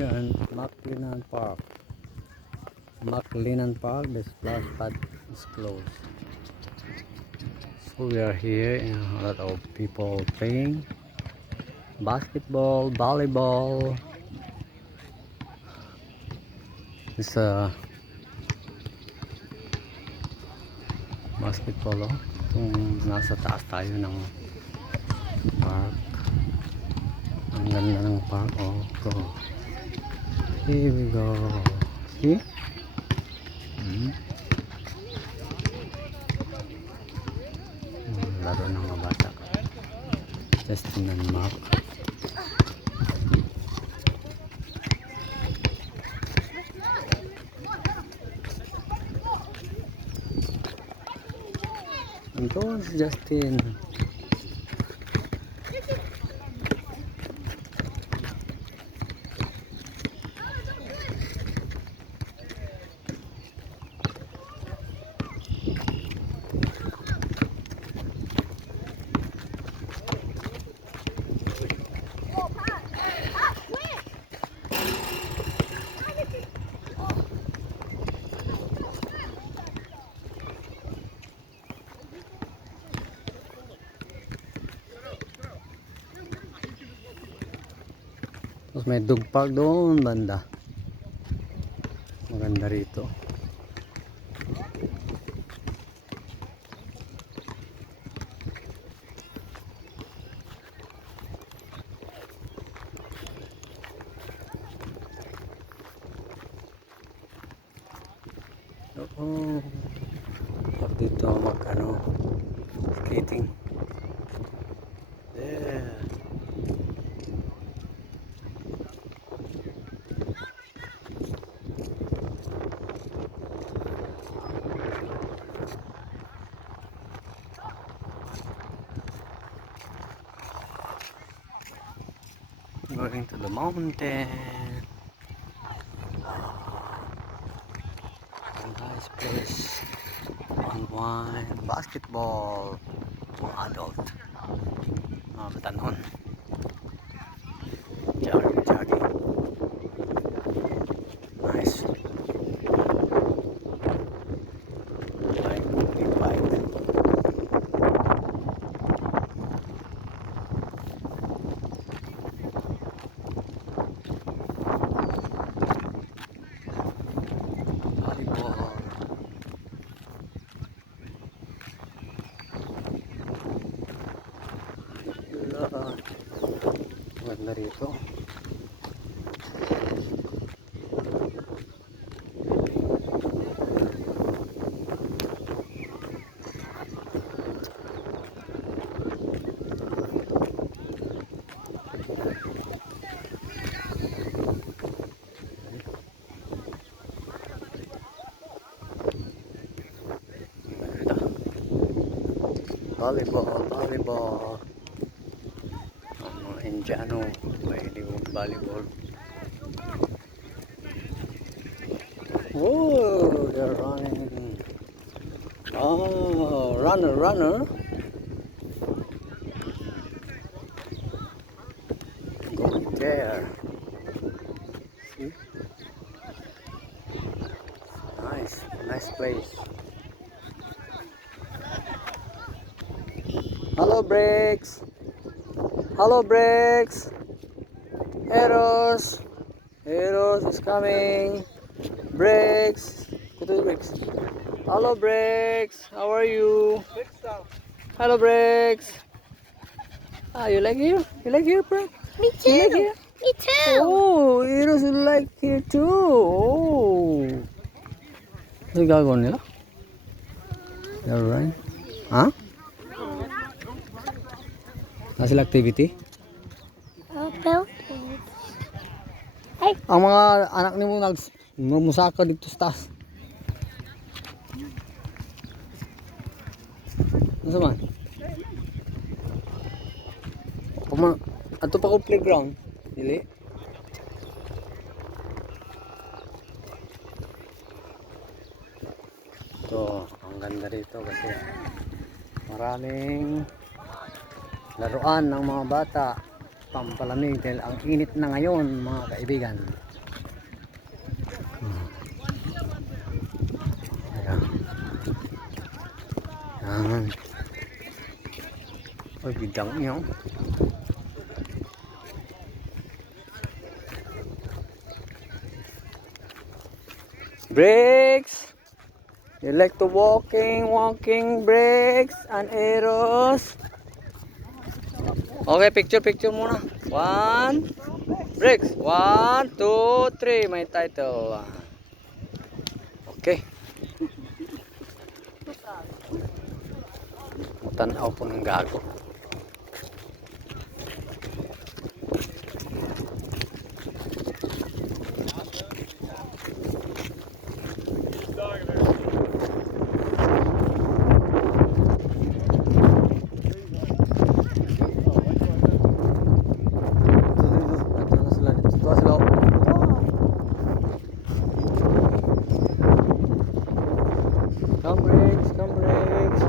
Yan, McLennan Park. McLennan Park, the splash pad is closed. So we are here and a lot of people playing basketball, volleyball. It's a basketball, oh. Kung nasa taas tayo ng park. Ang ganda ng park, oh. Go. Here we go. See? Laro ng mga bata. Justin and Mark. And goes Justin. Tapos may dog park doon banda. Maganda rito. Oo. Pag dito mag-ano, skating. Yeah. Going to the mountain. Nice place. Unwind. Basketball. Mga adult. Mga batanon. Jogging. Nice. Big bike. Maganda rito. Volleyball. Mga Indiano, mahilig volleyball. Whoa, they're running. Oh, runner. Go there. See? Nice place. Hello, Brakes. Eros is coming. Brakes. Go to the Brakes. Hello, Brakes. How are you? Hello, Brakes. Ah, you like here? You like here, bro? Me too. You like here? Me too. Oh, Eros will like here too. Oh. Ano gagawin nila? They're right. Huh? Sila activity? Ay. Ang mga anak ni mo nagmusaka dito sa taas. Ano man? Ato pa ko playground. Dili? Ito, ang ganda rito kasi maraming laruan ng mga bata, pampalamig dahil ang init na ngayon mga kaibigan. Yan. Ay, bidang niyo. Brakes. You like to walking brakes and arrows. Okay, picture muna. 1, brakes. 1, 2, 3. May title. Okay. Tanaw po ng gago. Come brakes.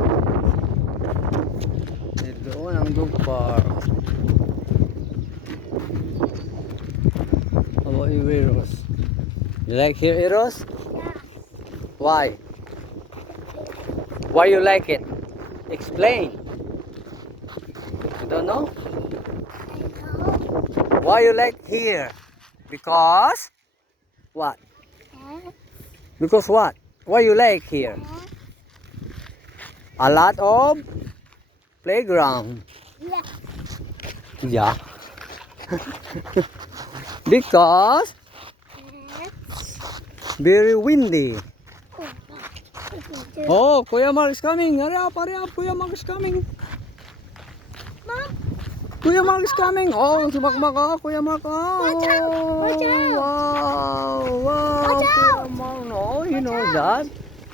Doon ang dog park. How about you, Eros? You like here, Eros? Why? Why you like it? Explain. You don't know? Why you like here? Because what? Because what? Why you like here? A lot of playground. Yeah. Because very windy. Oh, Kuya Mark is coming. Hurry up. Kuya Mark is coming. Kuya Mark is coming. Oh, sumakmak ka, Kuya Mark. Oh, Watch out. Wow. Watch out. Kuya Mark. No, you know that.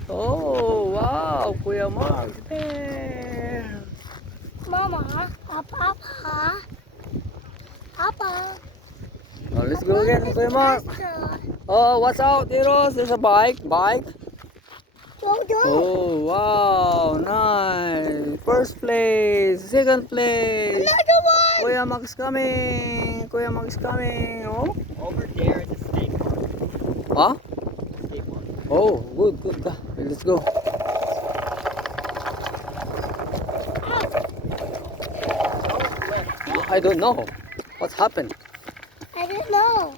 Oh, wow. Kuya Mark is there. Mama, Papa. Oh, let's go again, Kuya Mark. Oh, watch out, Eros. There's a bike. Go. Oh, wow. Nice. First place. Second place. Another one. Kuya Mark is coming. Oh. Over there is a skate park. Huh? Skate park. Oh, good. Let's go. I don't know. What's happened? I don't know.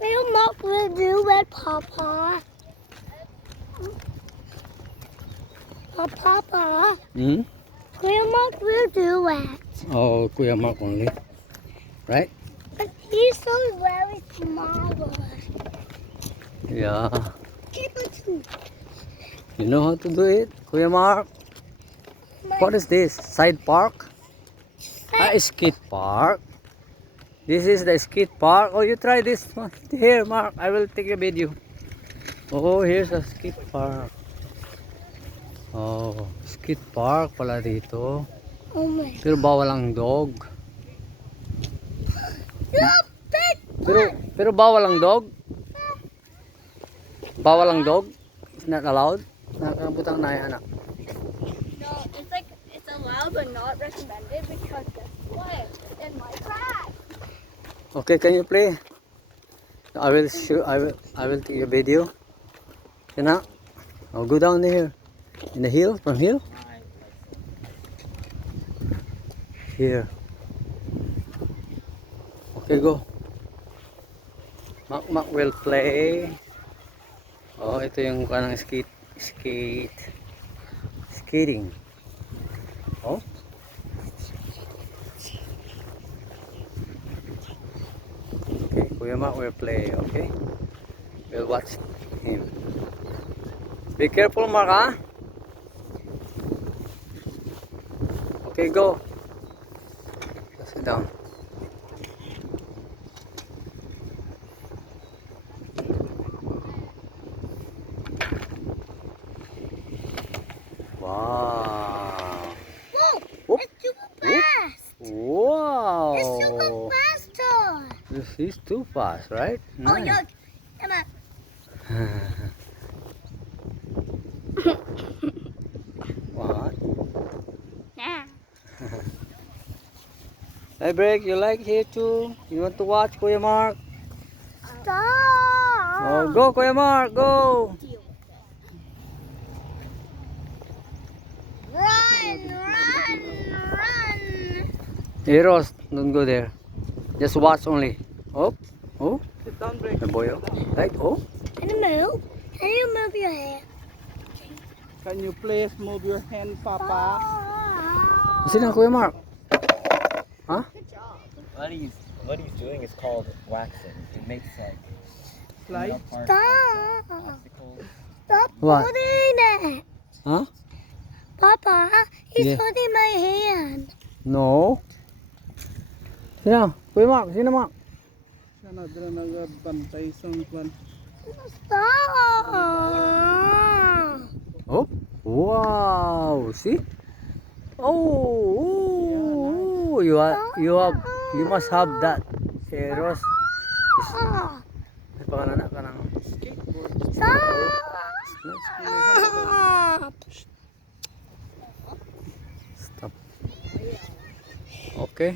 Will Mark will do it, Papa. Papa. Hmm? Will Mark will do it. Oh, Kuya Mark only. Right? But he's so very small. Yeah. Keep it. You know how to do it, Kuya Mark? What is this? Side park? Skate park. This is the skate park. Oh, you try this one. Here, Mark. I will take a video. Oh, here's a skate park. Oh, skate park pala dito. Oh my. Pero bawal ang dog. Look, big. Pero bawal ang dog. Bawal ang dog. It's not allowed. Nakabutang na yan, anak. No, it's allowed but not recommended because guess what? In my class. Okay, can you play? I will show. I will take a video. You know? I'll go down there. In the hill, from here. Here. Okay, go. Mac will play. Oh, ito yung kanang skating. Oh. Okay, Kuya Mac will play, okay? We'll watch him. Be careful, Mark, ah? Okay, go. Sit down. Wow. Whoa! Whoop. It's super fast. Wow. It's super faster. This is too fast, right? Oh, Nice. yuck. Come on. What? Yeah. Hey, Break, you like here too? You want to watch Kuya Mark? Stop. Oh, go, Kuya Mark, go. Run. run. Eros, don't go there. Just watch only. Oh, oh, Sit down, Breaks. the boy. Oh, right. Oh, Can you move? Can you move your head? Can you please move your hand, Papa? sino ang Kuya Mark? Huh? Good job. What he's doing is called waxing. It makes like Slide. parts Stop. obstacles. Stop What? holding it. Huh? Papa, he's Yeah. holding my hand. No. Sino? Kuya Mark, sino Mark? Siya na dala nagbantay sa kwan. Stop. Oh, wow. See? Oh, you must have that. Eros. Stop. May pangalan ka ng Stop. stop. Okay.